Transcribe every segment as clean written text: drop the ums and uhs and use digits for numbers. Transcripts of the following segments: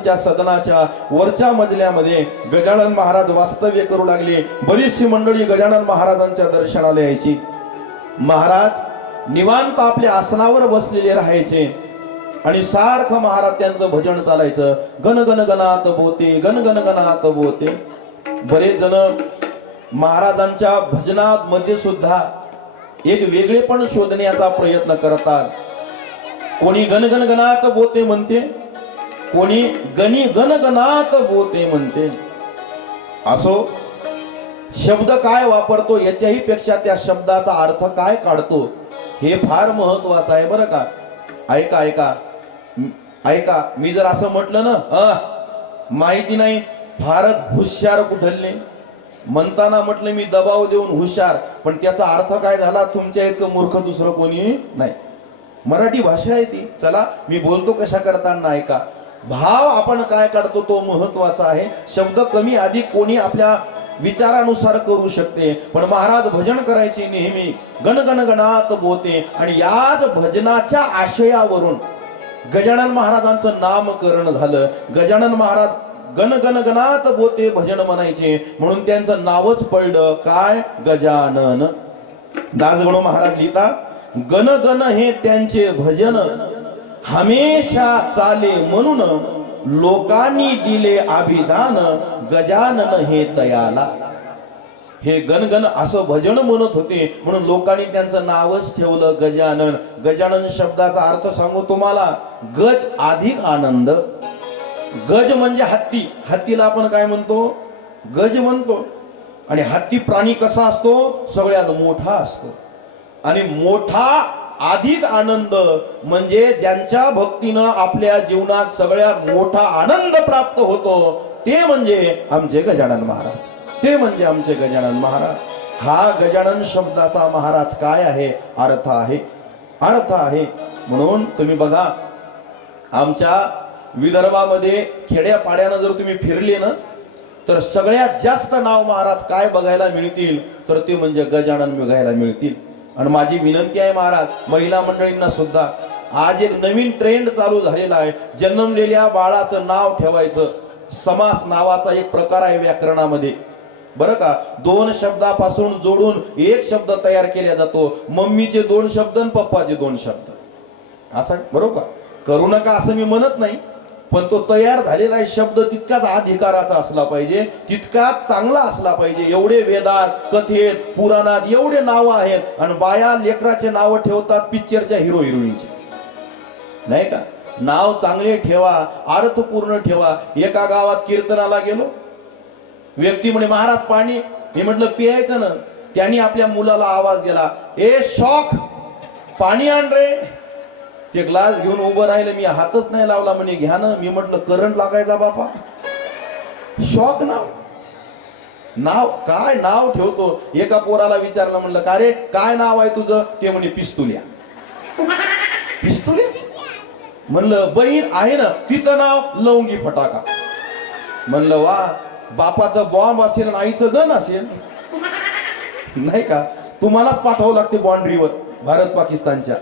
महाराजांच्या सदनाच्या वरच्या मजल्यामध्ये गजानन महाराज वास्तव्य करू लागले. बरीचशी मंडळी गजानन महाराजांच्या दर्शनाला यायची. महाराज निवांत आपल्या आसनावर बसलेले राहायचे आणि सारखं महाराज त्यांचं भजन चालायचं. गण गण गणात बोते, गण गण गणात बोते. बरेच जण महाराजांच्या भजनात मध्ये सुद्धा एक वेगळेपण शोधण्याचा प्रयत्न करतात. कोणी गण गण गणात बोते म्हणते, कोणी गणी गण गणात बोते म्हणते. असो, शब्द काय वापरतो याच्याही पेक्षा त्या शब्दाचा अर्थ काय काढतो हे फार महत्वाचं आहे बरं का. ऐका ऐका ऐका, मी जर असं म्हटलं ना माहिती नाही फारच हुशार कुठले म्हणताना म्हटलं मी दबाव देऊन हुशार, पण त्याचा अर्थ काय झाला तुमच्या इतकं मूर्ख दुसरं कोणी नाही. मराठी भाषा आहे ती. चला मी बोलतो कशा करताना ऐका. भाव आपण काय काढतो तो महत्वाचा आहे. शब्द कमी अधिक कोणी आपल्या विचारानुसार करू शकते, पण महाराज भजन करायचे नेहमी गण गण गणात बोते. आणि याच भजनाच्या आशयावरून गजानन महाराजांचं नामकरण झालं. गजानन महाराज गण गण गणात बोते भजन म्हणायचे म्हणून त्यांचं नावच पडलं काय, गजानन. दासगणू महाराज लिहितात, गण गण हे त्यांचे भजन हमेशा चाले म्हणून लोकांनी दिले अभिदान गजानन हे तयाला. हे गणगण असं भजन म्हणत होते म्हणून लोकांनी त्यांचं नावच ठेवलं गजानन. गजानन शब्दाचा अर्थ सांगू तुम्हाला, गज अधिक आनंद. गज म्हणजे हत्ती. हत्तीला आपण काय म्हणतो, गज म्हणतो. आणि हत्ती प्राणी कसा असतो, सगळ्यात मोठा असतो. आणि मोठा अधिक आनंद म्हणजे ज्यांच्या भक्तीनं आपल्या जीवनात सगळ्यात मोठा आनंद प्राप्त होतो ते म्हणजे आमचे गजानन महाराज, ते म्हणजे आमचे गजानन महाराज. हा गजानन शब्दाचा महाराज काय आहे, अर्थ आहे, अर्थ आहे. म्हणून तुम्ही बघा, आमच्या विदर्भामध्ये खेड्या पाड्यानं जर तुम्ही फिरले ना तर सगळ्यात जास्त नाव महाराज काय बघायला मिळतील तर ते म्हणजे गजानन बघायला मिळतील. आणि माझी विनंती आहे महाराज, महिला मंडळींना सुद्धा, आज एक नवीन ट्रेंड चालू झालेला आहे. जन्मलेल्या बाळाचं नाव ठेवायचं. समास नावाचा एक प्रकार आहे व्याकरणामध्ये बरं का. दोन शब्दापासून जोडून एक शब्द तयार केला जातो. मम्मीचे दोन शब्द आणि पप्पाचे दोन शब्द, असं बरोबर करू नका असं मी म्हणत नाही, पण तो तयार झालेला आहे शब्द तितकाच अधिकाराचा असला पाहिजे, तितकाच चांगला असला पाहिजे. एवढे वेदात, कथेत, पुराणात एवढे नाव आहेत आणि बाया लेकराचे नाव ठेवतात पिक्चरच्या हिरो हिरोईनचे, नाही का. नाव चांगले ठेवा, अर्थपूर्ण ठेवा. एका गावात कीर्तनाला गेलो, व्यक्ती म्हणे महाराज पाणी. मी म्हटलं पियायचं ना. त्यांनी आपल्या मुलाला आवाज दिला, ए शॉक पाणी आण रे. ते ग्लास घेऊन उभं राहिलं, मी हातच नाही लावला, म्हणे घ्या ना. मी म्हटलं करंट लागायचा बापा. शॉक नाव, नाव काय नाव ठेवतो. एका पोराला विचारलं, म्हणलं का रे काय नाव आहे तुझं. ते म्हणे पिस्तुल्या. पिस्तुल्या म्हणलं बहीण आहे ना, तिचं नाव लवंगी फटाका. म्हणलं वा, बापाचा बॉम्ब असेल आणि आईचं गन असेल, नाही का. तुम्हालाच पाठवावं लागते बाउंड्रीवर भारत पाकिस्तानच्या.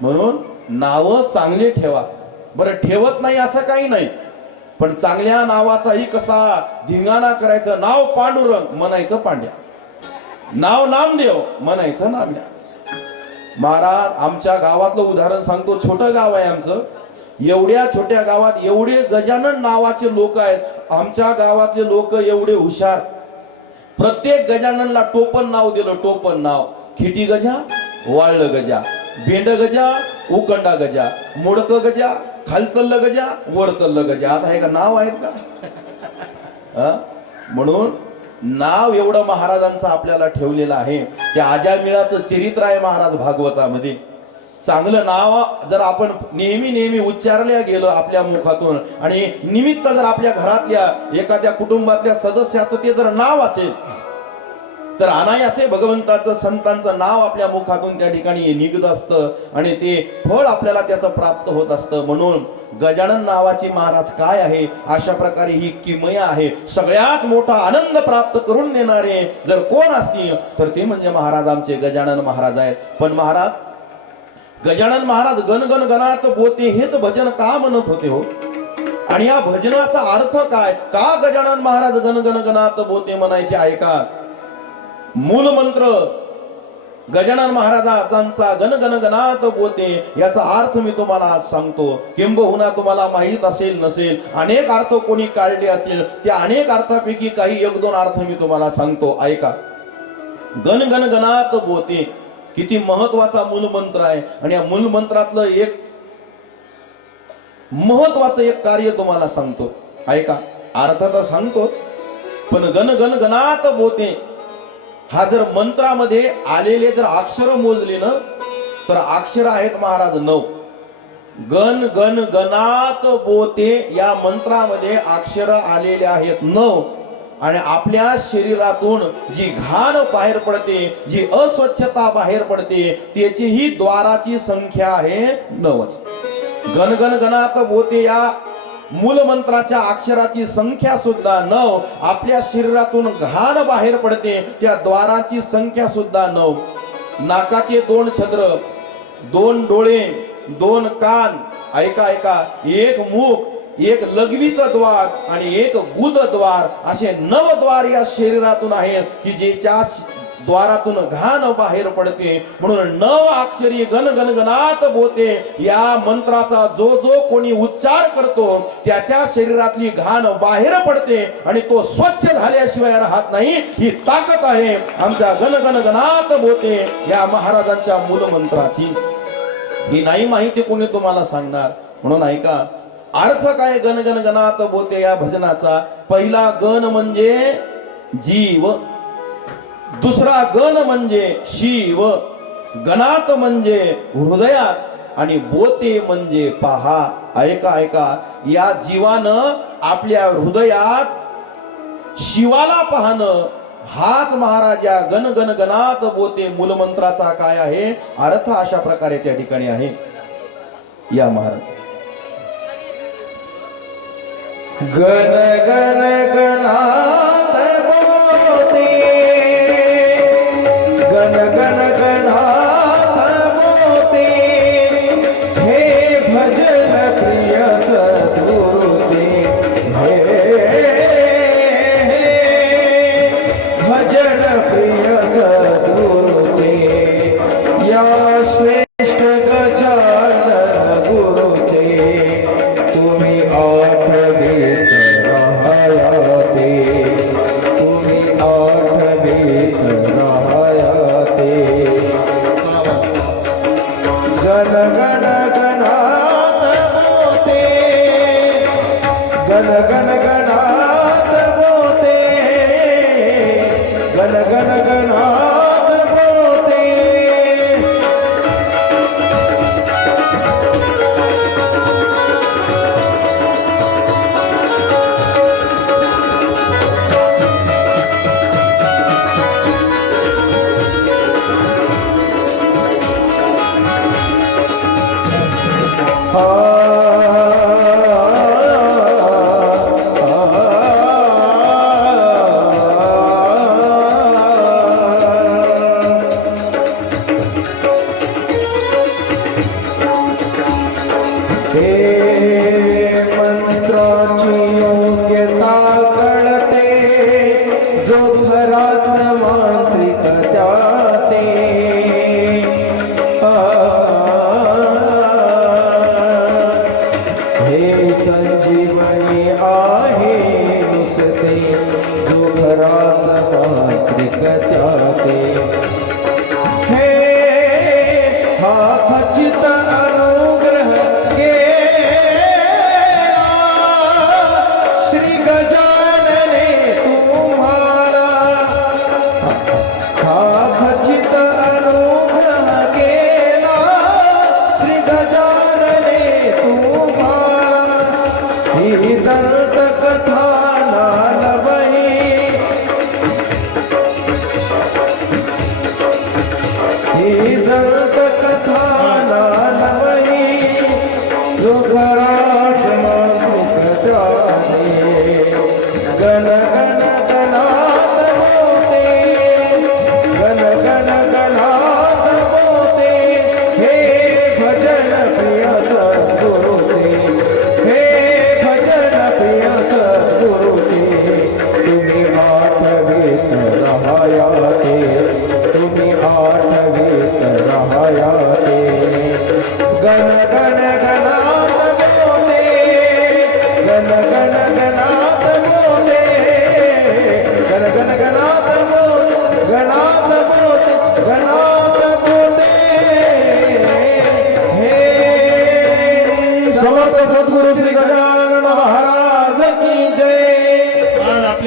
म्हणून नाव चांगले ठेवा. बरं ठेवत नाही असं काही नाही, पण चांगल्या नावाचाही कसा धिंगाणा करायचं. नाव पांडुरंग म्हणायचं पांड्या, नाव नामदेव म्हणायचं नाम्या. महाराज आमच्या गावातलं उदाहरण सांगतो. छोटं गाव आहे आमचं. एवढ्या छोट्या गावात एवढे गजानन नावाचे लोक आहेत. आमच्या गावातले लोक एवढे हुशार, प्रत्येक गजाननला टोपण नाव दिलं. टोपण नाव, खिटी गजा, वाळलं गजा, भेंड गजा, उकंडा गजा, मोडक गजा, खालतल्ल गजा, वरतल्ल गजा. आता हे का नाव आहेत का. म्हणून नाव एवढं महाराजांचं आपल्याला ठेवलेलं आहे. त्या आजामिळाचं चरित्र आहे महाराज भागवतामध्ये. चांगलं नाव जर आपण नेहमी नेहमी उच्चारल्या गेलं आपल्या मुखातून, आणि निमित्त जर आपल्या घरातल्या एखाद्या कुटुंबातल्या सदस्याचं ते जर नाव असेल तर अनायासे भगवंताचं संतांचं नाव आपल्या मुखातून त्या ठिकाणी निघत असतं आणि ते फळ आपल्याला त्याचं प्राप्त होत असतं. म्हणून गजानन नावाची महाराज काय आहे, अशा प्रकारे ही किमया आहे. सगळ्यात मोठा आनंद प्राप्त करून देणारे जर कोण असतील तर ते म्हणजे महाराज आमचे गजानन महाराज आहेत. पण महाराज गजानन महाराज गण गण गणात बोते हेच भजन का म्हणत होते हो. आणि या भजनाचा अर्थ काय? का गजानन महाराज गण गण गणात बोते म्हणायचे? ऐका, मूल मंत्र गजानन महाराजांचा गण गण गणात बोते याचा अर्थ मी तुम्हाला आज सांगतो. किंबहुना तुम्हाला माहित असेल नसेल, अनेक अर्थ कोणी काढले असतील, त्या अनेक अर्थापैकी काही एक दोन अर्थ मी तुम्हाला सांगतो. ऐका, गण गण गणात बोते किती महत्वाचा मूलमंत्र आहे. आणि या मूलमंत्रातलं एक महत्वाचं एक कार्य तुम्हाला सांगतो. ऐका, अर्थ तर सांगतोच, पण गण गण गणात बोते हा जर मंत्रामध्ये आलेले जर अक्षर मोजले ना, तर अक्षर आहेत महाराज 9. गण गण गणात बोते या मंत्रामध्ये अक्षर आलेले आहेत 9. आणि आपल्या शरीरातून जी घाण बाहेर पडते, जी अस्वच्छता बाहेर पडते, त्याची ही द्वाराची संख्या आहे 9च. गण गण गणात बोते या मूल मंत्राच्या अक्षराची संख्या सुद्धा 9. आपल्या शरीरातून घाण बाहेर पडते, त्या द्वाराची संख्या सुद्धा 9. नाकाचे 2 छद्र, 2 डोळे, 2 कान, ऐका ऐका, 1 मुख, 1 लघवीचं द्वार आणि 1 गुद द्वार, असे 9 द्वार या शरीरातून आहेत की ज्याच्या द्वारातून घाण बाहेर पडते. म्हणून 9 अक्षरी गण गण गणात बोते या मंत्राचा जो जो कोणी उच्चार करतो त्याच्या शरीरातली घाण बाहेर पडते आणि तो स्वच्छ झाल्याशिवाय राहत नाही. ही ताकद आहे आमच्या गण गण गणात बोते या महाराजांच्या मूलमंत्राची. ही नाही माहिती कोणी तुम्हाला सांगणार. म्हणून ऐका, अर्थ काय गण गण गणात बोते या भजनाचा? पहिला गण म्हणजे जीव, दुसरा गण म्हणजे शिव, गणात म्हणजे हृदयात आणि बोते म्हणजे पहा. ऐका ऐका, या जीवानं आपल्या हृदयात शिवाला पाहणं हाच महाराज या गण गण गणात बोते मूलमंत्राचा काय आहे अर्थ. अशा प्रकारे त्या ठिकाणी आहे. या महाराज, गण गण गणात बोते, गण गण गणात बोते, हे भजन प्रिय सद्गुरुते, हे भजन प्रिय सद्गुरुते, या श्रेष्ठ गजानन गुरुते, तुम्ही आठवीत राहयाते, तुम्ही आठवीत राहयाते. गण गण गणात बोते, गण गण गणात बोते, गण गण गणात बोते. मंत्राची योग्यता कळते, जो खराच मांत्रिक त्याते. हे संजीवनी आहे नुसते, जो खराच मांत्रिक त्याते. हे हा खचित अनुग्रह श्री गजानने तुम्हाला, हा खचित अनुग्रह केला श्री गजानने तुम्हाला. ही दंत कथा नालवही, ही दंत कथा नालवही, योगराज मातृक त्याने. गण गण गणात बोते, गण गण गणात बोते, हे भजन प्रिय सद्गुरुते, हे भजन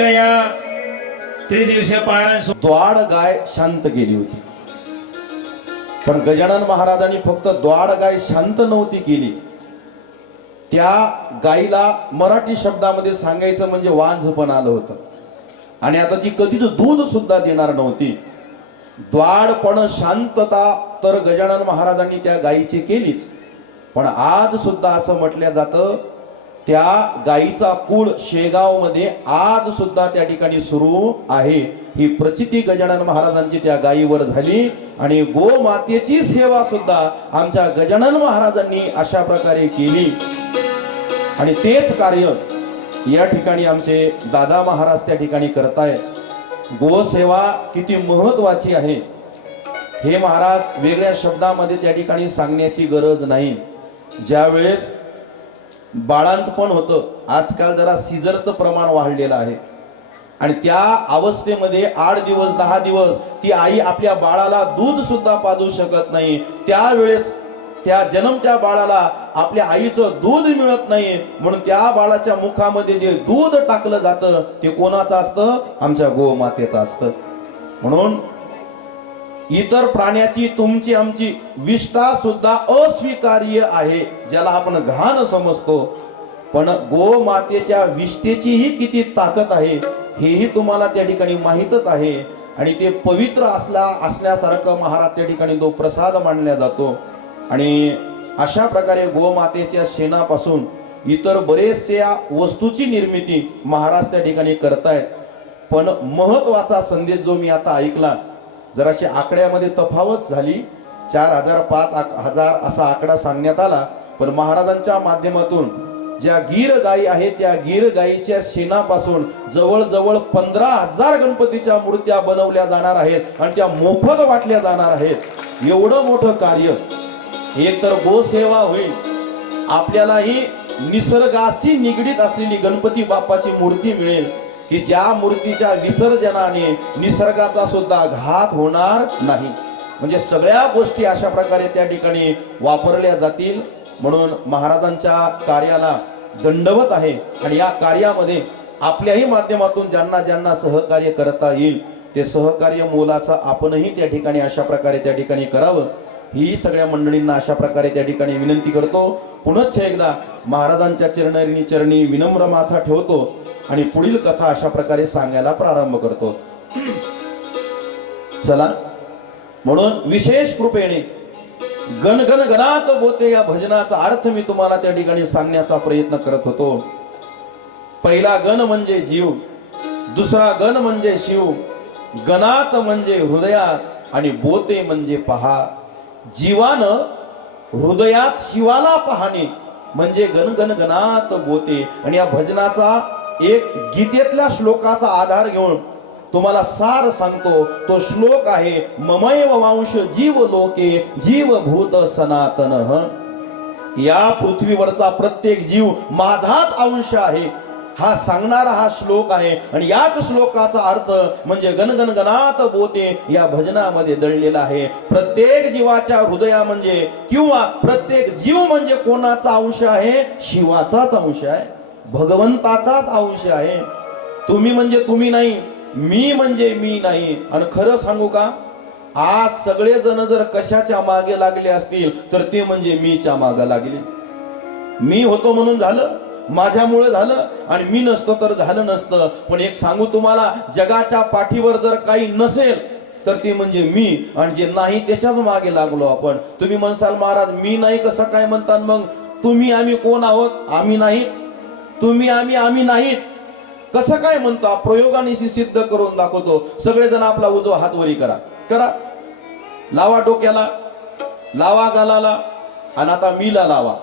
गया त्रिदिवसीय पारायण द्वाड गाय शांत केली होती. पण गजानन महाराजांनी फक्त द्वाड गाय शांत नव्हती केली, त्या गायीला मराठी शब्दामध्ये सांगायचं म्हणजे वांझ पण आलं होतं. आणि आता ती कधीच दूध सुद्धा देणार नव्हती. द्वाडपण शांतता तर गजानन महाराजांनी त्या गायीची केलीच. पण आज सुद्धा असं म्हटलं जातं, त्या गायीचा कुळ शेगाव मध्ये आज सुद्धा त्या ठिकाणी सुरू आहे. ही प्रचिती गजानन महाराजांची त्या गायीवर झाली. आणि गोमातेची सेवा सुद्धा आमच्या गजानन महाराजांनी अशा प्रकारे केली. आणि तेच कार्य या ठिकाणी आमचे दादा महाराज त्या ठिकाणी करतायत. गोसेवा किती महत्वाची आहे हे महाराज वेगळ्या शब्दामध्ये त्या ठिकाणी सांगण्याची गरज नाही. ज्या वेळेस बाळंतपण होतं, आजकाल जरा सीझरचं प्रमाण वाढलेलं आहे, आणि त्या अवस्थेमध्ये 8 दिवस 10 दिवस ती आई आपल्या बाळाला दूध सुद्धा पाजू शकत नाही. त्यावेळेस त्या जन्मत्या बाळाला आपल्या आईचं दूध मिळत नाही, म्हणून त्या बाळाच्या मुखामध्ये जे दूध टाकलं जातं ते कोणाचं असतं? आमच्या गोमातेचं असतं. म्हणून इतर प्राण्याची तुमची आमची विष्ठा सुद्धा अस्वीकार्य आहे, ज्याला आपण घाण समजतो. पण गोमातेच्या विष्ठेचीही किती ताकद आहे हेही तुम्हाला त्या ठिकाणी माहीतच आहे. आणि ते पवित्र असल्यासारखं महाराज त्या ठिकाणी तो प्रसाद मानला जातो. आणि अशा प्रकारे गोमातेच्या शेणापासून इतर बरेचशा वस्तूची निर्मिती महाराज त्या ठिकाणी करतायत. पण महत्वाचा संदेश जो मी आता ऐकला, जराशी आकड्यामध्ये तफावत झाली, 4000 5000 असा आकडा सांगण्यात आला. पण महाराजांच्या माध्यमातून ज्या गीर गायी आहेत त्या गीर गायीच्या शेणापासून जवळजवळ 15000 गणपतीच्या मूर्त्या बनवल्या जाणार आहेत आणि त्या मोफत वाटल्या जाणार आहेत. एवढं मोठं कार्य. एक तर गोसेवा होईल, आपल्यालाही निसर्गाशी निगडीत असलेली गणपती बाप्पाची मूर्ती मिळेल की ज्या मूर्तीच्या विसर्जनाने निसर्गाचा सुद्धा घात होणार नाही. म्हणजे सगळ्या गोष्टी अशा प्रकारे त्या ठिकाणी वापरल्या जातील. म्हणून महाराजांच्या कार्याला दंडवत आहे. आणि या कार्यामध्ये आपल्याही माध्यमातून ज्यांना ज्यांना सहकार्य करता येईल ते सहकार्य मोलाचं आपणही त्या ठिकाणी अशा प्रकारे त्या ठिकाणी करावं, ही सगळ्या मंडळींना अशा प्रकारे त्या ठिकाणी विनंती करतो. पुनश्च एकदा महाराजांच्या चरणी विनम्र माथा ठेवतो आणि पुढील कथा अशा प्रकारे सांगायला प्रारंभ करतो. चला, म्हणून विशेष कृपेने गण गण गणात बोते या भजनाचा अर्थ मी तुम्हाला त्या ठिकाणी सांगण्याचा प्रयत्न करत होतो. पहिला गण म्हणजे जीव, दुसरा गण म्हणजे शिव, गणात म्हणजे हृदयात आणि बोते म्हणजे पहा. जीवानं हृदयात शिवाला पाहणे म्हणजे गण गण गणात बोते. आणि या भजनाचा एक गीतेतल्या श्लोकाचा आधार घेऊन तुम्हाला सार सांगतो. तो श्लोक आहे, ममैव वांश जीव लोके जीवभूत सनातन. या पृथ्वीवरचा प्रत्येक जीव माझाच अंश आहे हा सांगणारा हा श्लोक आहे. आणि याच श्लोकाचा अर्थ म्हणजे गणगण गणात बोते या भजनामध्ये दडलेला आहे. प्रत्येक जीवाच्या हृदया म्हणजे किंवा प्रत्येक जीव म्हणजे कोणाचा अंश आहे? शिवाचाच अंश आहे, भगवंताचाच अंश आहे. तुम्ही म्हणजे तुम्ही नाही, मी म्हणजे मी नाही. आणि खरं सांगू का, आज सगळे जण जर कशाच्या मागे लागले असतील तर ते म्हणजे मीच्या मागे लागले. मी होतो म्हणून झालं, माझ्यामुळे झालं, आणि मी नसतो तर झालं नसतं. पण एक सांगू तुम्हाला, जगाच्या पाठीवर जर काही नसेल तर ते म्हणजे मी, आणि जे नाही त्याच्याच मागे लागलो आपण. तुम्ही म्हणसाल महाराज मी नाही कसं काय म्हणतात? मग तुम्ही आम्ही कोण आहोत? आम्ही नाहीच. तुम्ही आम्ही आम्ही नाहीच कसं काय म्हणता? प्रयोगाने सिद्ध करून दाखवतो. सगळेजण आपला उजवा हात वरी करा, करा, लावा डोक्याला, लावा गालाला, आणि आता मीला लावा.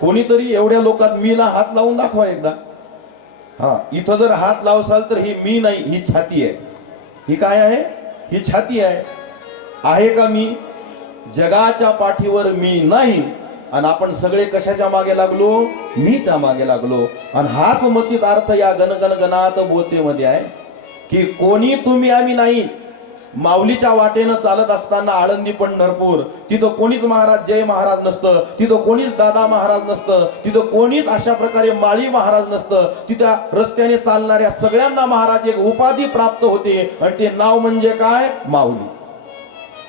कोणीतरी एवढ्या लोकात मीला हात लावून दाखवा एकदा. हा, इथं जर हात लावसाल तर ही मी नाही, ही छाती आहे. ही काय आहे? ही छाती आहे. आहे का मी? जगाच्या पाठीवर मी नाही, आणि आपण सगळे कशाच्या मागे लागलो? मीच्या मागे लागलो. आणि हाच मतीत अर्थ या गण गण गणात बोते मध्ये आहे की कोणी तुम्ही आम्ही नाही. माऊलीच्या वाटेनं चालत असताना आळंदी पंढरपूर, तिथं कोणीच महाराज जय महाराज नसतं, तिथं कोणीच दादा महाराज नसतं, तिथं कोणीच अशा प्रकारे माळी महाराज नसतं. तिथं रस्त्याने चालणाऱ्या सगळ्यांना महाराज एक उपाधी प्राप्त होते आणि ते नाव म्हणजे काय? माऊली.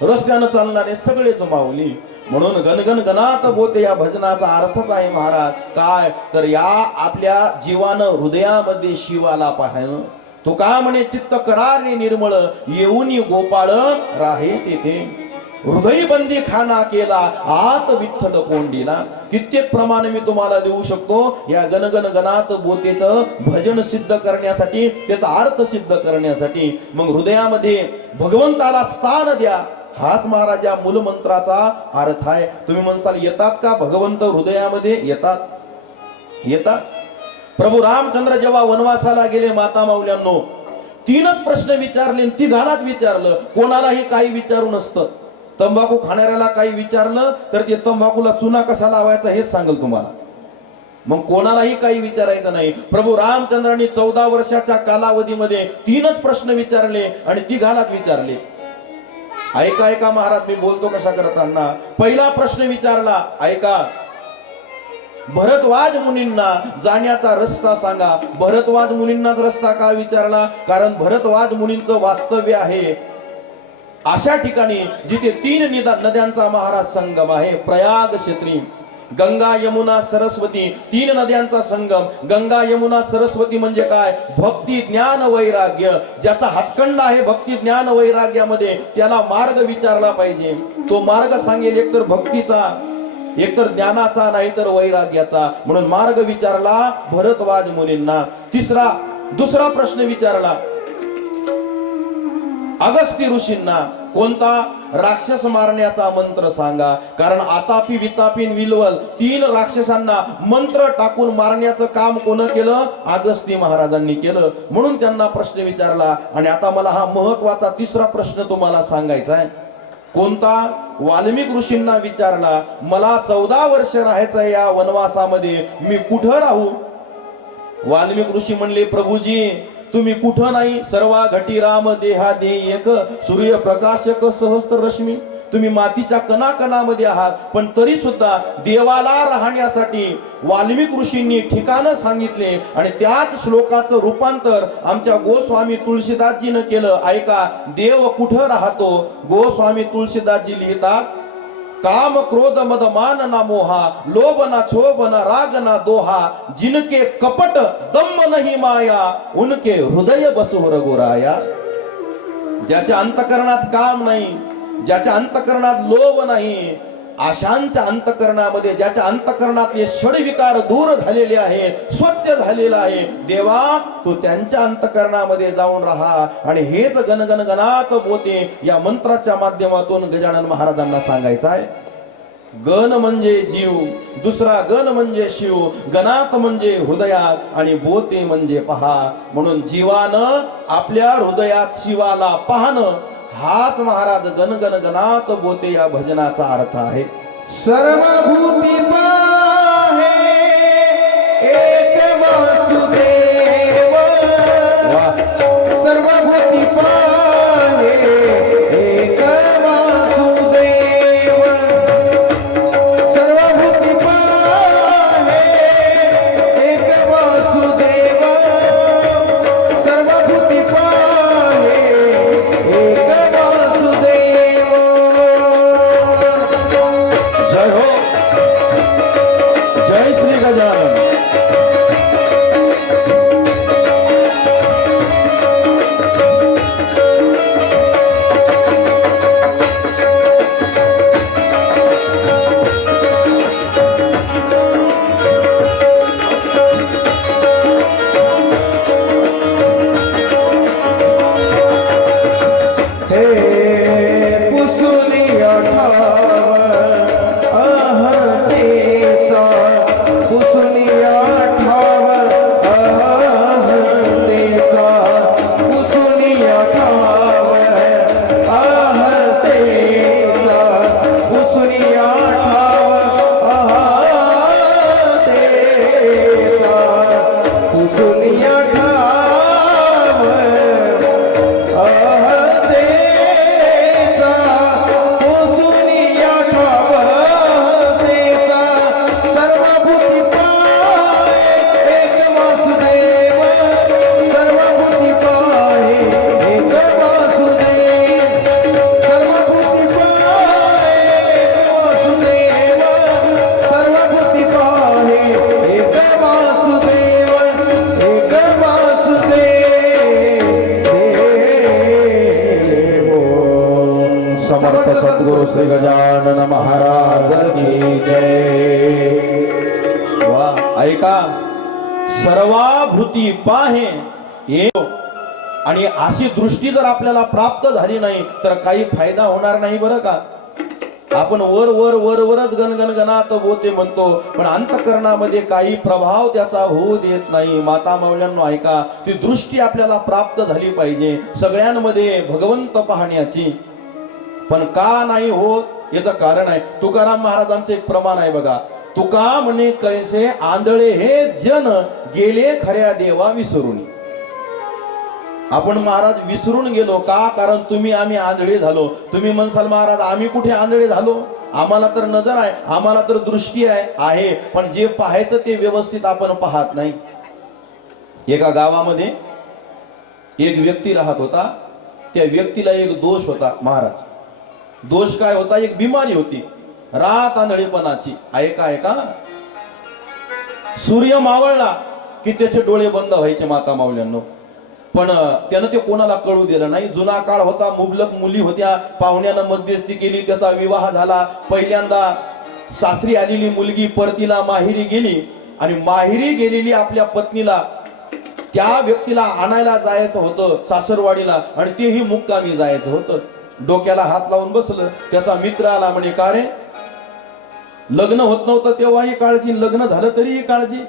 रस्त्यानं चालणारे सगळेच माऊली. म्हणून गणगण गणात बोते या भजनाचा अर्थच आहे महाराज काय, तर या आपल्या जीवानं हृदयामध्ये शिवाला पाहणं. तो का म्हणे चित्त करारे निर्मळ येऊन गोपाळ राहे तेथे, हृदय बंदी खाना केला आत विठ्ठल कोंडीला. कित्येक प्रमाण मी तुम्हाला देऊ शकतो या गणगण गणात बोतेचं भजन सिद्ध करण्यासाठी, त्याचा अर्थ सिद्ध करण्यासाठी. मग हृदयामध्ये भगवंताला स्थान द्या, हाच महाराज या मूलमंत्राचा अर्थ आहे. तुम्ही म्हणसाल येतात का भगवंत हृदयामध्ये? येतात, येतात. प्रभू रामचंद्र जेव्हा वनवासाला गेले माता माऊल्यांनो, तीनच प्रश्न विचारले, तिघालाच विचारलं. कोणालाही काही विचारू नसतं. तंबाखू खाणाऱ्याला काही विचारलं तर ते तंबाखूला चुना कसा लावायचा हेच सांगेल तुम्हाला. मग कोणालाही काही विचारायचं नाही. प्रभू रामचंद्रांनी 14 वर्षाच्या कालावधीमध्ये तीनच प्रश्न विचारले आणि तिघालाच विचारले. ऐका ऐका महाराज, मी बोलतो कशा करताना. पहिला प्रश्न विचारला, ऐका, भरद्वाज मुनींना जाण्याचा रस्ता सांगा. भरद्वाज मुनींनाच रस्ता का विचारला? कारण भरद्वाज मुनींचं वास्तव्य आहे अशा ठिकाणी जिथे 3 नद्यांचा महाराज संगम आहे. प्रयाग क्षेत्री गंगा यमुना सरस्वती, 3 नद्यांचा संगम. गंगा यमुना सरस्वती म्हणजे काय? भक्ती ज्ञान वैराग्य. ज्याचा हातखंड आहे भक्ती ज्ञान वैराग्यामध्ये, त्याला मार्ग विचारला पाहिजे. तो मार्ग सांगेल एकतर भक्तीचा, एकतर ज्ञानाचा, नाहीतर वैराग्याचा. म्हणून मार्ग विचारला भरद्वाज मुनींना. दुसरा प्रश्न विचारला अगस्ती ऋषींना. कोणता? राक्षस मारण्याचा मंत्र सांगा. कारण आतापी वितापीन विलवल 3 राक्षसांना मंत्र टाकून मारण्याचं काम कोण केलं? अगस्ती महाराजांनी केलं. म्हणून त्यांना प्रश्न विचारला. आणि आता मला हा महत्वाचा तिसरा प्रश्न तुम्हाला सांगायचा आहे. कोणता? वाल्मिक ऋषींना विचारला, मला 14 वर्ष राहायचं या वनवासामध्ये, मी कुठं राहू? वाल्मिक ऋषी म्हणले, प्रभूजी तुम्ही कुठं नाही, सर्वा घटी राम देहा दे एक, सूर्य प्रकाशक सहस्त्र रश्मी. तुम्ही मातीच्या कणाकणामध्ये आहात, पण तरी सुद्धा देवाला राहण्यासाठी वाल्मिक ऋषींनी ठिकाणं सांगितले. आणि त्याच श्लोकाचं रूपांतर आमच्या गोस्वामी तुळशीदासजीनं केलं. ऐका, देव कुठं राहतो? गोस्वामी तुळशीदासजी लिहितात, काम क्रोध मद मान ना मोहा, लोभ ना क्षोभ ना राग ना दोहा, जिनके कपट दम्म नहीं माया, उनके हृदय बसो रघुराया. ज्याच्या अंतकरणात काम नाही, ज्याच्या अंतकरणात लोभ नाही, आशांच्या अंतकरणामध्ये, ज्याच्या अंतकरणातले षडविकार दूर झालेले आहे, स्वच्छ झालेला आहे, देवा तू त्यांच्या अंतकरणामध्ये जाऊन राहा. आणि हेच गणगण गणात बोते या मंत्राच्या माध्यमातून गजानन महाराजांना सांगायचं आहे. गण म्हणजे जीव, दुसरा गण म्हणजे शिव, गणात म्हणजे हृदयात, आणि बोते म्हणजे पहा. म्हणून जीवानं आपल्या हृदयात शिवाला पाहणं, हाच महाराज गणगण गणात बोते या भजनाचा अर्थ आहे. सर्वभूती पाहे एक वासुदेव, सर्वभूती पाहे एक वासुदेव, सर्वभूती पाहे एक वासुदेव, सर्वभूती पाहे एक वासुदेव. जय हो. सर्वभूती पाहे एक वासुदेव सर्वभूती पाहे एक वासुदेव सर्वभूती पाहे एक वासुदेव सर्वभूती पाहे एक वासुदेव एक वासुदेव समर्थ सद्गुरु श्री गजानन महाराज की जय। वा ऐका, सर्वाभूती पाहे आणि अशी दृष्टी जर आपल्याला प्राप्त झाली नाही तर काही फायदा होणार नाही बरं का। आपण वर वर वर वरच गणगणगणात बोते म्हणतो, पण अंतःकरणामध्ये काही प्रभाव त्याचा होऊ देत नाही। माता माऊल्यांनो ऐका, ती दृष्टी आपल्याला प्राप्त झाली पाहिजे सगळ्यांमध्ये भगवंत पाहण्याची। पण का नाही होत याचं कारण आहे, तुकाराम महाराजांचे एक प्रमाण आहे बघा। तुका म्हणे कैसे आंधळे हे जन गेले खऱ्या देवा विसरून। आपण महाराज विसरून गेलो का? कारण तुम्ही आम्ही आंधळे झालो। तुम्ही म्हणसाल महाराज आम्ही कुठे आंधळे झालो, आम्हाला तर नजर आहे, आम्हाला तर दृष्टी आहे, पण जे पाहायचं ते व्यवस्थित आपण पाहत नाही। एका गावामध्ये एक व्यक्ती राहत होता, त्या व्यक्तीला एक दोष होता महाराज। दोष काय होता? एक बिमारी होती, रात आंधळेपणाची। ऐका ऐका, सूर्य मावळला की त्याचे डोळे बंद व्हायचे माता माऊल्यांनो। पण त्यानं ते कोणाला कळू दिलं नाही। जुना काळ होता, मुबलक मुली होत्या, पाहुण्यानं मध्यस्थी केली, त्याचा विवाह झाला। पहिल्यांदा सासरी आलेली मुलगी परतीला माहेरी गेली आणि माहेरी गेलेली आपल्या पत्नीला त्या व्यक्तीला आणायला जायचं होतं सासरवाडीला, आणि तेही मुक्कामी जायचं होतं। डोक्याला हात लावून बसलं, त्याचा मित्र आला, म्हणे का रे लग्न होत नव्हतं तेव्हाही काळजी, लग्न झालं तरीही काळजी?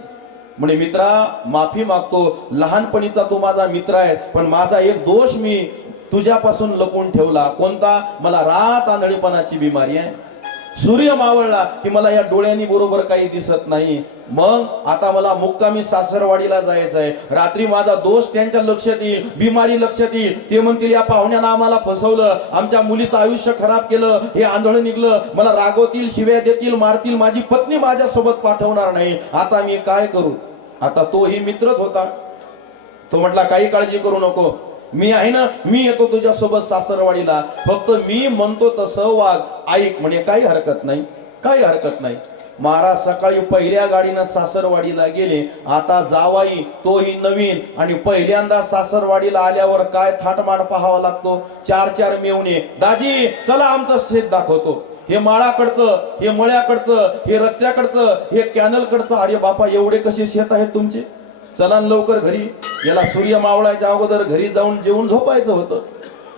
म्हणे मित्रा माफी मागतो, लहानपणीचा तू माझा मित्र आहे, पण माझा एक दोष मी तुझ्यापासून लपवून ठेवला। कोणता? मला रात आंधळेपणाची बिमारी आहे। सूर्य मावळला की मला या डोळ्यांनी बरोबर काही दिसत नाही, मग आता मला मुक्कामी सासरवाडीला जायचं आहे। रात्री माझा दोष त्यांच्या लक्षात येईल, बिमारी लक्षात येईल, ते म्हणतील या पाहुण्यानं आम्हाला फसवलं, आमच्या मुलीचं आयुष्य खराब केलं, हे आंधळ निघलं, मला रागवतील, शिव्या देतील, मारतील, माझी पत्नी माझ्यासोबत पाठवणार नाही, आता मी काय करू? आता तोही मित्रच होता, तो म्हटला काही काळजी करू नको, मी आहे ना, मी येतो तुझ्या सोबत सासरवाडीला, फक्त मी म्हणतो तसं वाग, ऐक। म्हणे काही हरकत नाही, काही हरकत नाही। महाराज सकाळी पहिल्या गाडीनं सासरवाडीला गेले। आता जावाई तोही नवीन, आणि पहिल्यांदा सासरवाडीला आल्यावर काय थाटमाट पाहावा लागतो, चार चार मेवणे, दाजी चला आमचं शेत दाखवतो, हे माळाकडचं, हे मळ्याकडचं, हे रस्त्याकडचं, हे कॅनलकडचं। अरे बापा एवढे कसे शेत आहेत तुमचे, चला लवकर घरी। याला सूर्य मावळायच्या अगोदर घरी जाऊन जेवून झोपायचं होतं।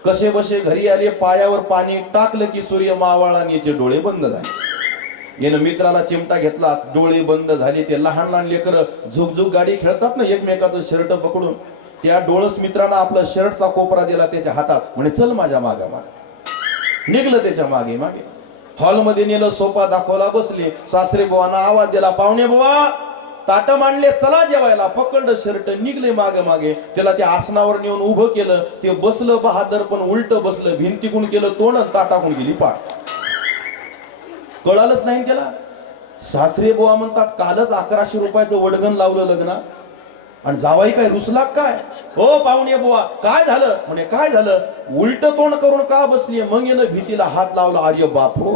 कसे बसे घरी आले, पायावर पाणी टाकलं की सूर्य मावळला आणि याचे डोळे बंद झाले। यानं मित्राला चिमटा घेतला, डोळे बंद झाले। ते लहान लहान लेकर झुकझुक गाडी खेळतात ना एकमेकाचं शर्ट पकडून, त्या डोळस मित्रानं आपला शर्टचा कोपरा दिला त्याच्या हातात, म्हणे चल माझ्या मागे मागे। निघलं त्याच्या मागे मागे, हॉलमध्ये नेलं, सोफा दाखवला, बसले। सासरे बुवांना आवाज दिला, पाहुणे बुवा ताट मांडले, चला जेवायला। पकडलं शर्ट, निघले मागे मागे, त्याला त्या आसनावर नेऊन उभं केलं, ते बसलं बहादर पण उलट बसलं, भिंतीकून केलं तोंड, ताटाकून गेली पाठ, कळालंच नाही त्याला। सासरे बुवा म्हणतात कालच 1100 रुपयाचं वडगण लावलं लग्न, आणि जावाई काय रुसला काय? हो पाहुणे बुवा काय झालं? म्हणे काय झालं, उलट तोंड करून का बसली? मग येणं भीतीला हात लावला। अरे बाप हो,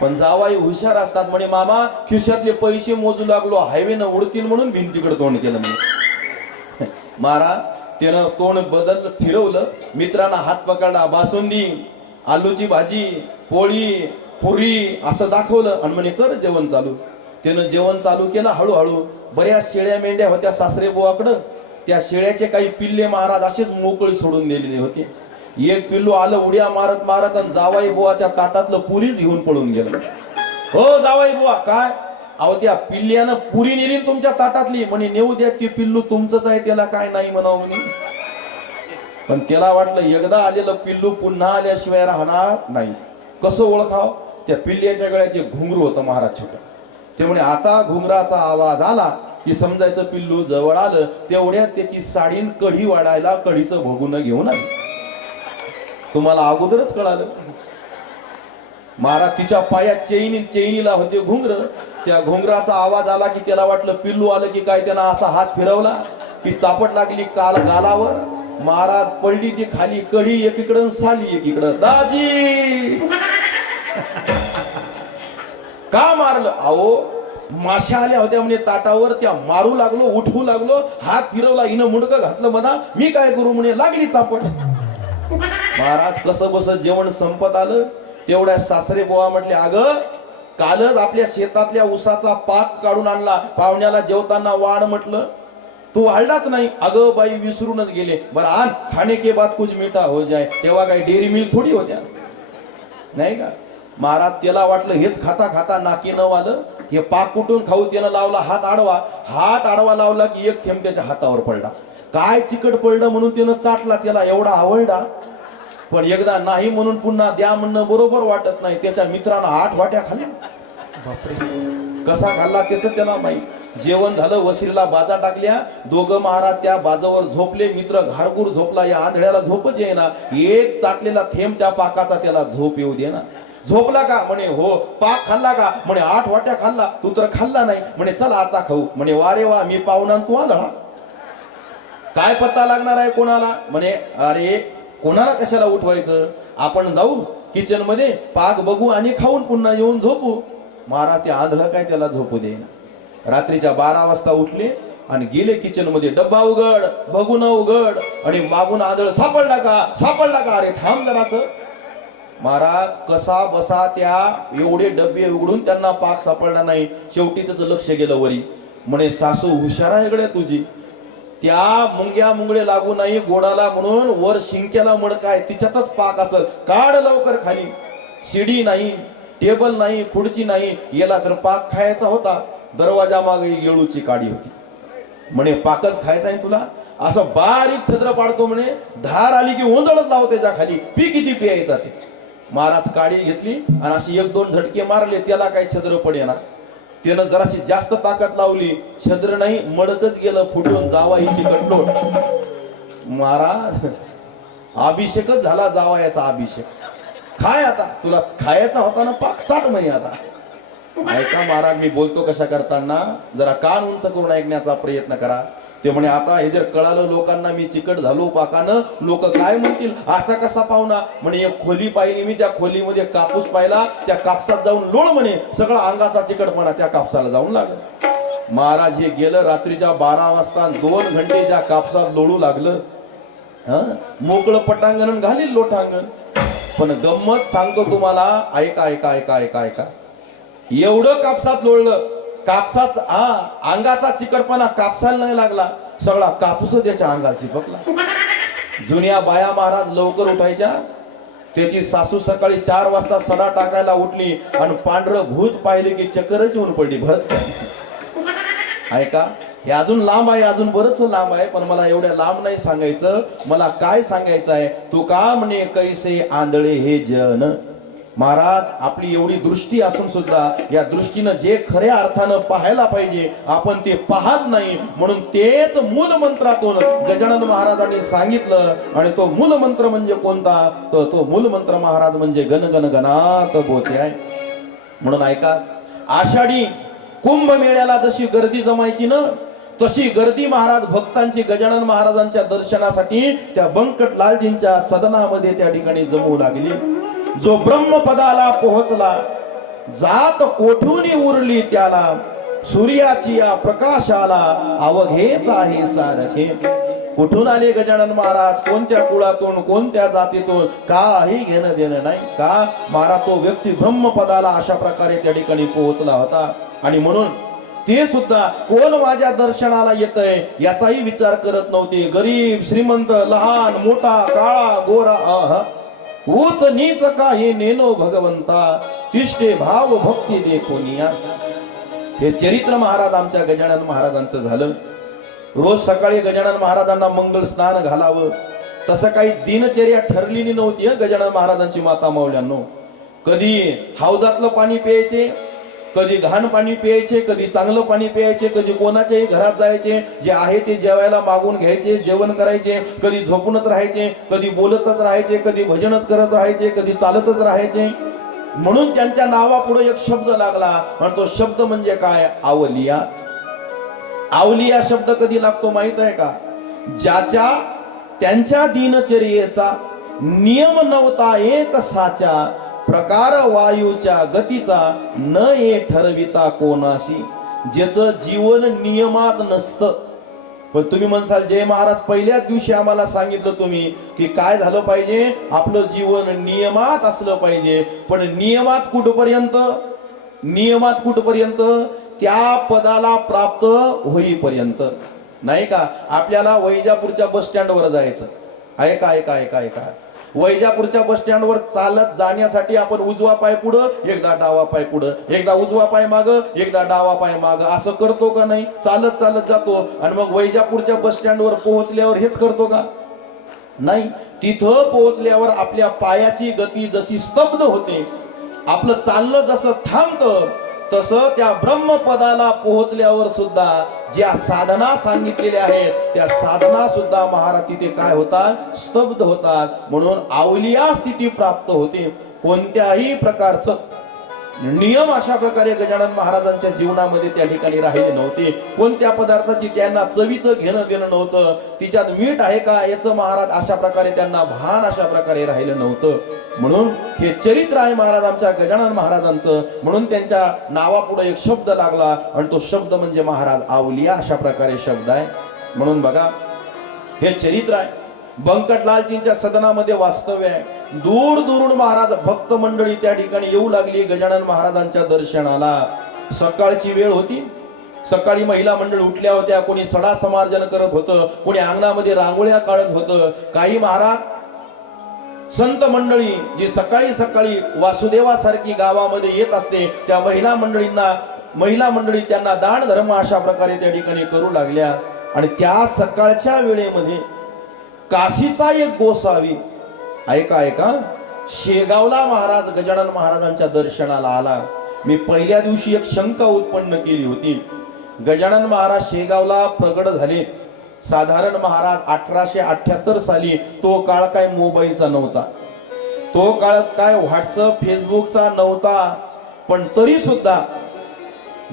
पण जावाई हुशार असतात, म्हणे मामा खिशातले पैसे मोजू लागलो, हायवेनं उडतील म्हणून भिंतीकडे तोंड केलं म्हणे। महाराज त्यानं तोंड बदल फिरवलं, मित्रांना हात पकडला, बासुंदी, आलूची भाजी, पोळी, पुरी असं दाखवलं, आणि म्हणे कर जेवण चालू। त्यानं जेवण चालू केलं हळूहळू। बऱ्याच शेळ्या मेंढ्या होत्या सासरे बुवाकडं, त्या शेळ्याचे काही पिल्ले महाराज असेच मोकळी सोडून दिलेले होते। एक पिल्लू आलं उड्या मारत मारत, आणि जावाई बुवाच्या ताटातलं पुरीच घेऊन पळून गेलं। हो जावाई बुवा काय? अहो त्या पिल्ल्यानं पुरी नेली तुमच्या ताटातली, म्हणे नेऊ द्या, ते पिल्लू तुमचंच आहे, त्याला काय नाही म्हणावं म्हणे। पण त्याला वाटलं एकदा आलेलं पिल्लू पुन्हा आल्याशिवाय राहणार नाही। कसं ओळखाव? त्या पिल्ल्याच्या गळ्यात एक घुंगरू होतं महाराज छोटं, ते म्हणे आता घुंगराचा आवाज आला की समजायचं पिल्लू जवळ आलं। तेवढ्यात त्याची साडीन कढी वाढायला कढीचं भोगून घेऊन आली। तुम्हाला अगोदरच कळालं, महाराज तिच्या पायात चैनीला होते घुंगर. त्या घुंगराचा आवाज आला की त्याला वाटलं पिल्लू आलं की काय. त्यानं असा हात फिरवला की चापट लागली गालावर. महाराज पडली ती खाली. कढी एकीकडं साली एकीकडं. दाजी का मारलं? अहो माश्या आल्या होत्या म्हणे ताटावर. त्या मारू लागलो, उठवू लागलो, हात फिरवला, हिनं मुंडकं घातलं म्हणा. मी काय करू म्हणे. लागली चापट. महाराज कसं बस जेवण संपत आलं. तेवढ्या सासरे बोवा म्हटले अगं कालच आपल्या शेतातल्या ऊसाचा पाक काढून आणला. पाहुण्याला जेवताना वाढ म्हटलं. तू वाढलाच नाही. अगं बाई विसरूनच गेले. बरं आण, खाणे के बाद कुछ मीठा हो जाए. तेव्हा काय डेअरी मिल्क थोडी होत्या नाही का. महाराज त्याला वाटलं हेच खाता खाता नाकी न आलं. हे पाक कुठून खाऊ. त्यानं लावला हात आडवा लावला की एक थेंब त्याच्या हातावर पडला. काय चिकट पडलं म्हणून त्यानं चाटला. त्याला एवढा आवडला. पण एकदा नाही म्हणून पुन्हा द्या म्हणणं बरोबर वाटत नाही. त्याच्या मित्रानं 8 वाट्या खाल्ल्या. कसा खाल्ला त्याचं त्याला माहित. जेवण झालं. वसिरीला बाजा टाकल्या. दोघं महाराज त्या बाजावर झोपले. मित्र घारगूर झोपला. या आंधळ्याला झोपच येईना. एक चाटलेला थेंब त्या पाकाचा त्याला झोप येऊ दे ना. झोपला का म्हणे हो. पाक खाल्ला का म्हणे 8 वाट्या खाल्ला. तू तर खाल्ला नाही म्हणे. चल आता खाऊ म्हणे. वा रे वा मी पाहुणा तू आंधळा. काय पत्ता लागणार आहे कोणाला म्हणे. अरे कोणाला कशाला उठवायचं. आपण जाऊ किचन मध्ये पाक बघू आणि खाऊन पुन्हा येऊन झोपू. महाराज ते आंधळं काय त्याला झोपू देईना. रात्रीच्या 12 वाजता उठले आणि गेले किचन मध्ये. डब्बा उघड, बघून उघड. आणि मागून आंधळ सापडला का. अरे थांब जरासं. महाराज कसा बसा त्या एवढे डब्बे उघडून त्यांना पाक सापडला नाही. शेवटी त्याचं लक्ष गेलं वरी. म्हणे सासू हुशार आहे गड्या तुझी. त्या मुंग्या लागू नाही गोडाला म्हणून वर शिंक्याला मडकाय तिच्यातच पाक असल. काढ लवकर खाली. शिडी नाही, टेबल नाही, खुर्ची नाही. याला तर पाक खायचा होता. दरवाजा मागे येळूची काडी होती. म्हणे पाकच खायचा आहे तुला. असं बारीक छद्र पाडतो म्हणे. धार आली की ओंजळत लाव त्याच्या खाली. पी किती पियायचा ते. महाराज काडी घेतली आणि अशी 1-2 झटके मारले. त्याला काही छद्र पडेना. त्यानं जराशी जास्त ताकद लावली. छद्र नाही मडकच गेलं फुटून. जावाईची कटलोट. महाराज अभिषेकच झाला जावायाचा अभिषेक. खाय आता तुला खायचा होता ना पाक चाट म्हणे आता. ऐका महाराज मी बोलतो कशा करताना जरा कान उंच करून ऐकण्याचा प्रयत्न करा. ते म्हणे आता हे जर कळालं लोकांना मी चिकट झालो पाकानं लोक काय म्हणतील. असा कसा पाहुणा म्हणे. एक खोली पाहिली मी. त्या खोलीमध्ये कापूस पाहिला. त्या कापसात जाऊन लोळ म्हणे. सगळा अंगाचा चिकटपणा त्या कापसाला जाऊन लागला. महाराज हे गेलं रात्रीच्या 12 वाजता 2 घंटे ज्या कापसात लोळू लागलं. मोकळं पटांगण घालील लोटांगण. पण गंमत सांगतो तुम्हाला. ऐका. एवढं कापसात लोळलं. कापसात अंगाचा चिकटपणा कापसाला नाही लागला. सगळा कापूस त्याच्या अंगाला चिपकला. जुन्या बाया महाराज लवकर उठायच्या. त्याची सासू सकाळी 4 वाजता सडा टाकायला उठली आणि पांढरं भूत पाहिले की चक्करच येऊन पडली. भरत ऐका हे अजून लांब आहे. अजून बरच लांब आहे. पण मला एवढ्या लांब नाही सांगायचं. मला काय सांगायचं आहे. तू का म्हणे कैसे आंधळे हे जन. महाराज आपली एवढी दृष्टी असून सुद्धा या दृष्टीनं जे खऱ्या अर्थानं पाहायला पाहिजे आपण ते पाहत नाही. म्हणून तेच मूल मंत्रातून गजानन महाराजांनी सांगितलं. आणि तो मूल मंत्र म्हणजे कोणता. तो मूल मंत्र महाराज म्हणजे गण गण गणात बोते आहे. म्हणून ऐका आषाढी कुंभमेळ्याला जशी गर्दी जमायची ना तशी गर्दी महाराज भक्तांची गजानन महाराजांच्या दर्शनासाठी त्या बंकट लालजींच्या सदनामध्ये त्या ठिकाणी जमू लागली. जो ब्रह्मपदाला पोहोचला जात कोठून उरली त्याला. सूर्याची या प्रकाशाला अवघेच आहे सारखे. कुठून आले गजानन महाराज. कोणत्या कुळातून कोणत्या जातीतून काही घेणं देणं नाही. का महाराज तो व्यक्ती ब्रह्मपदाला अशा प्रकारे त्या ठिकाणी पोहोचला होता. आणि म्हणून ते सुद्धा कोण माझ्या दर्शनाला येतंय याचाही विचार करत नव्हते. गरीब श्रीमंत लहान मोठा काळा गोरा उच नीच काही नेनो भगवंता. तिष्ठे भाव भक्ती देखोनिया. हे चरित्र महाराज आमच्या गजानन महाराजांचं झालं. रोज सकाळी गजानन महाराजांना मंगल स्नान घालावं तसं काही दिनचर्या ठरलेली नव्हती. गजानन महाराजांची माता माऊल्यांनो. कधी हौदातलं पाणी प्यायचे, कधी घाण पाणी प्यायचे, कधी चांगलं पाणी प्यायचे, कधी कोणाच्याही घरात जायचे. जे आहे ते जेवायला मागून घ्यायचे, जेवण करायचे. कधी झोपूनच राहायचे, कधी बोलतच राहायचे, कधी भजनच करत राहायचे, कधी चालतच राहायचे. म्हणून त्यांच्या नावापुढे एक शब्द लागला आणि तो शब्द म्हणजे काय? आवलिया. आवलिया शब्द कधी लागतो माहित आहे का? ज्याच्या त्यांच्या दिनचर्येचा नियम नव्हता एक साचा, प्रकार वायूच्या गतीचा न ये ठरविता कोणाशी. ज्याचं जीवन नियमात नसतं. पण तुम्ही म्हणसाल जय महाराज पहिल्याच दिवशी आम्हाला सांगितलं तुम्ही की काय झालं पाहिजे, आपलं जीवन नियमात असलं पाहिजे. पण नियमात कुठपर्यंत? नियमात कुठपर्यंत? त्या पदाला प्राप्त होईपर्यंत. नाही का? आपल्याला वैजापूरच्या बस स्टँडवर जायचं. ऐका ऐका ऐका ऐका. वैजापूरच्या बस स्टँडवर चालत जाण्यासाठी आपण उजवा पाय पुढं, एकदा डावा पाय पुढं, एकदा उजवा पाय माग, एकदा डावा पाय माग, असं करतो का नाही? चालत चालत जातो आणि मग वैजापूरच्या बस स्टँडवर पोहोचल्यावर हेच करतो का? नाही. तिथं पोहोचल्यावर आपल्या पायाची गती जशी स्तब्ध होते, आपलं चालणं जसं थांबतं, तसं त्या ब्रह्मपदाला पोहोचल्यावर सुद्धा ज्या साधना सांगितलेल्या आहेत त्या साधना सुद्धा महाराज तिथे काय होतात? स्तब्ध होतात. म्हणून आवलिया स्थिती प्राप्त होते. कोणत्याही प्रकारचं नियम अशा प्रकारे गजानन महाराजांच्या जीवनामध्ये त्या ठिकाणी राहिले नव्हते. कोणत्या पदार्थाची त्यांना चवीचं घेणं देणं नव्हतं. तिच्यात मीठ आहे का याचं महाराज अशा प्रकारे त्यांना भान अशा प्रकारे राहिलं नव्हतं. म्हणून हे चरित्र आहे महाराज आमच्या गजानन महाराजांचं. म्हणून त्यांच्या नावापुढे एक शब्द लागला आणि तो शब्द म्हणजे महाराज आवलिया अशा प्रकारे शब्द आहे. म्हणून बघा हे चरित्र आहे. बंकटलालजींच्या सदनामध्ये वास्तव्य आहे. दूर दूरून महाराज भक्त मंडळी त्या ठिकाणी येऊ लागली गजानन महाराजांच्या दर्शनाला. सकाळची वेळ होती. सकाळी महिला मंडळ उठल्या होत्या. कोणी सडा समार्जन करत होतं, कोणी अंगणामध्ये रांगोळ्या काढत होतं. काही महाराज संत मंडळी जी सकाळी सकाळी वासुदेवासारखी गावामध्ये येत असते त्या महिला मंडळी त्यांना दान धर्म अशा प्रकारे त्या ठिकाणी करू लागल्या. आणि त्या सकाळच्या वेळेमध्ये काशीचा एक गोसावी, ऐका ऐका, शेगावला महाराज गजानन महाराजांच्या दर्शनाला आला. मी पहिल्या दिवशी एक शंका उत्पन्न केली होती. गजानन महाराज शेगावला प्रगट झाले साधारण महाराज 1878 साली. तो काळ काय मोबाईलचा नव्हता, तो काळ काय व्हॉट्सअप फेसबुकचा नव्हता. पण तरी सुद्धा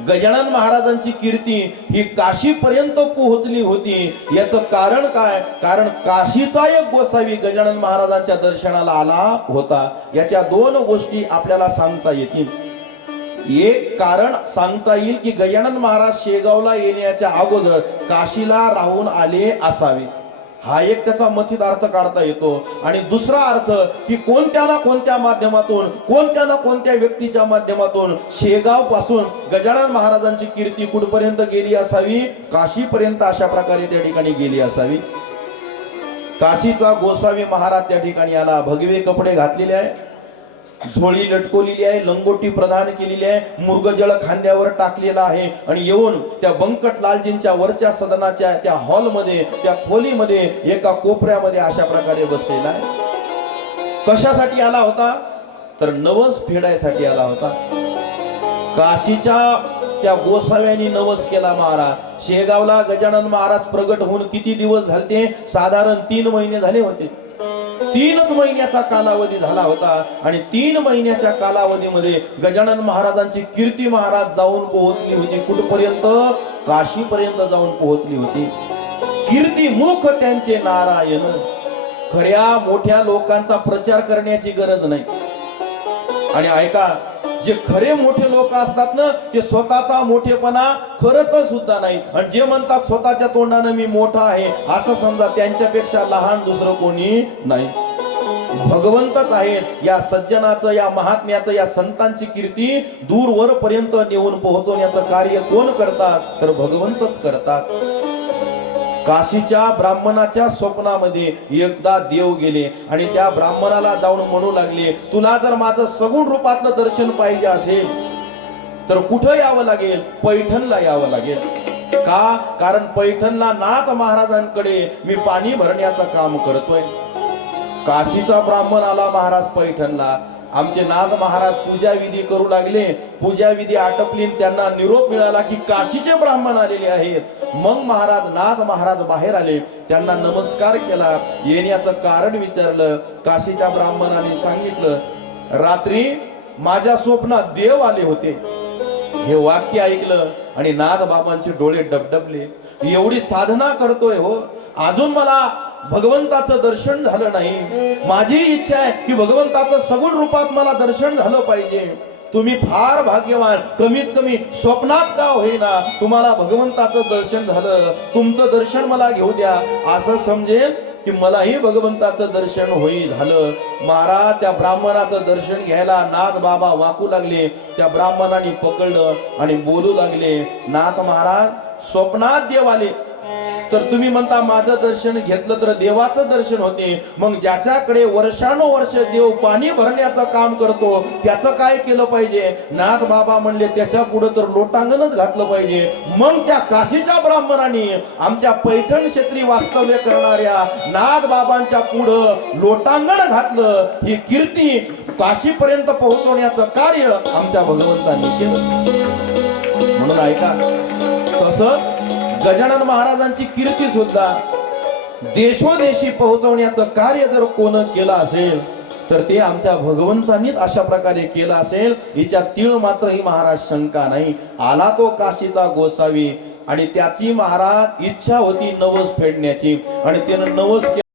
गजानन महाराजांची कीर्ती ही काशीपर्यंत पोहोचली होती. याचं कारण काय? कारण काशीचा एक गोसावी गजानन महाराजांच्या दर्शनाला आला होता. याच्या दोन गोष्टी आपल्याला सांगता येतील. एक कारण सांगता येईल की गजानन महाराज शेगावला येण्याच्या अगोदर काशीला राहून आले असावे. हा एक त्याचा मथित अर्थ काढता येतो. आणि दुसरा अर्थ की कोणत्या ना कोणत्या माध्यमातून, कोणत्या ना कोणत्या व्यक्तीच्या माध्यमातून शेगाव पासून गजानन महाराजांची कीर्ती कुठपर्यंत गेली असावी? काशीपर्यंत अशा प्रकारे त्या ठिकाणी गेली असावी. काशीचा गोसावी महाराज त्या ठिकाणी आला. भगवे कपडे घातलेले आहे, झोळी लटकवलेली आहे, लंगोटी प्रदान केलेली आहे, मुर्गजळ खांद्यावर टाकलेला आहे आणि येऊन त्या बंकटलालजींच्या वरच्या सदनाच्या त्या हॉलमध्ये, त्या खोलीमध्ये एका कोपऱ्यामध्ये अशा प्रकारे बसलेला आहे. कशासाठी आला होता? तर नवस फेडायसाठी आला होता. काशीच्या त्या गोसाव्यांनी नवस केला महाराज. शेगावला गजानन महाराज प्रगट होऊन किती दिवस झाले? साधारण 3 महिने झाले होते. 3च महिन्याचा कालावधी झाला होता. आणि 3 महिन्याच्या कालावधीमध्ये गजानन महाराजांची कीर्ती महाराज जाऊन पोहोचली होती. कुठपर्यंत? काशीपर्यंत जाऊन पोहोचली होती. कीर्ती मुख त्यांचे नारायण. खऱ्या मोठ्या लोकांचा प्रचार करण्याची गरज नाही. आणि ऐका, जे खरे मोठे लोक असतात ना, ते स्वतःचा मोठेपणा करत सुद्धा नाही. आणि जे म्हणतात स्वतःच्या तोंडाने मी मोठा आहे, असं समजा त्यांच्यापेक्षा लहान दुसरं कोणी नाही. भगवंतच आहेत. या सज्जनाचं, या महात्म्याचं, या संतांची कीर्ती दूरवर पर्यंत नेऊन पोहोचवण्याचं कार्य कोण करतात? तर भगवंतच करतात. काशीच्या ब्राह्मणाच्या स्वप्नामध्ये एकदा देव गेले आणि त्या ब्राह्मणाला जाऊन म्हणू लागले, तुला जर माझं सगुण रूपातलं दर्शन पाहिजे असेल तर कुठं यावं लागेल? पैठणला यावं लागेल. का? कारण पैठणला नाथ महाराजांकडे मी पाणी भरण्याचं काम करतोय. काशीचा ब्राह्मण आला महाराज पैठणला. आमचे नाथ महाराज पूजा विधी करू लागले. पूजा विधी आटपली. त्यांना निरोप मिळाला की काशीचे ब्राह्मण आलेले आहेत. मग नाथ महाराज बाहेर आले. त्यांना नमस्कार केला. येण्याचं कारण विचारलं. काशीच्या ब्राह्मणाने सांगितलं, रात्री माझ्या स्वप्नात देव आले होते. हे वाक्य ऐकलं आणि नाथ बाबांचे डोळे डबडबले. एवढी साधना करतोय हो, अजून मला भगवंताचं दर्शन झालं नाही. माझी इच्छा आहे की भगवंताचं सगुण रूपात मला दर्शन झालं पाहिजे. तुम्ही फार भाग्यवान, कमीत कमी स्वप्नात का होईना तुम्हाला भगवंताचं दर्शन झालं. तुमचं दर्शन मला घेऊ द्या, असं समजेल की मलाही भगवंताचं दर्शन होई झालं. महाराज त्या ब्राह्मणाचं दर्शन घ्यायला नाथ बाबा वाकू लागले. त्या ब्राह्मणाने पकडलं आणि बोलू लागले, नाथ महाराज स्वप्नात देव आले. तर तुम्ही म्हणता माझं दर्शन घेतलं तर देवाचं दर्शन होते. मग ज्याच्याकडे वर्षानुवर्ष देव पाणी भरण्याचं काम करतो त्याचं काय केलं पाहिजे? नाथ बाबा म्हणले त्याच्या पुढे तर लोटांगणच घातलं पाहिजे. मग त्या काशीच्या ब्राह्मणाने आमच्या पैठण क्षेत्री वास्तव्य करणाऱ्या नाथ बाबांच्या पुढं लोटांगण घातलं. ही कीर्ती काशीपर्यंत पोहोचवण्याचं कार्य आमच्या भगवंतांनी केलं. म्हणून ऐका, तसं गजानन महाराजांची कीर्ती सुद्धा देशोदेशी पोहोचवण्याचं कार्य जर कोण केलं असेल तर ते आमच्या भगवंतांनीच अशा प्रकारे केलं असेल. हिच्या तीळ मात्रही महाराज शंका नाही. आला तो काशीचा गोसावी आणि त्याची महाराज इच्छा होती नवस फेडण्याची आणि त्यानं नवस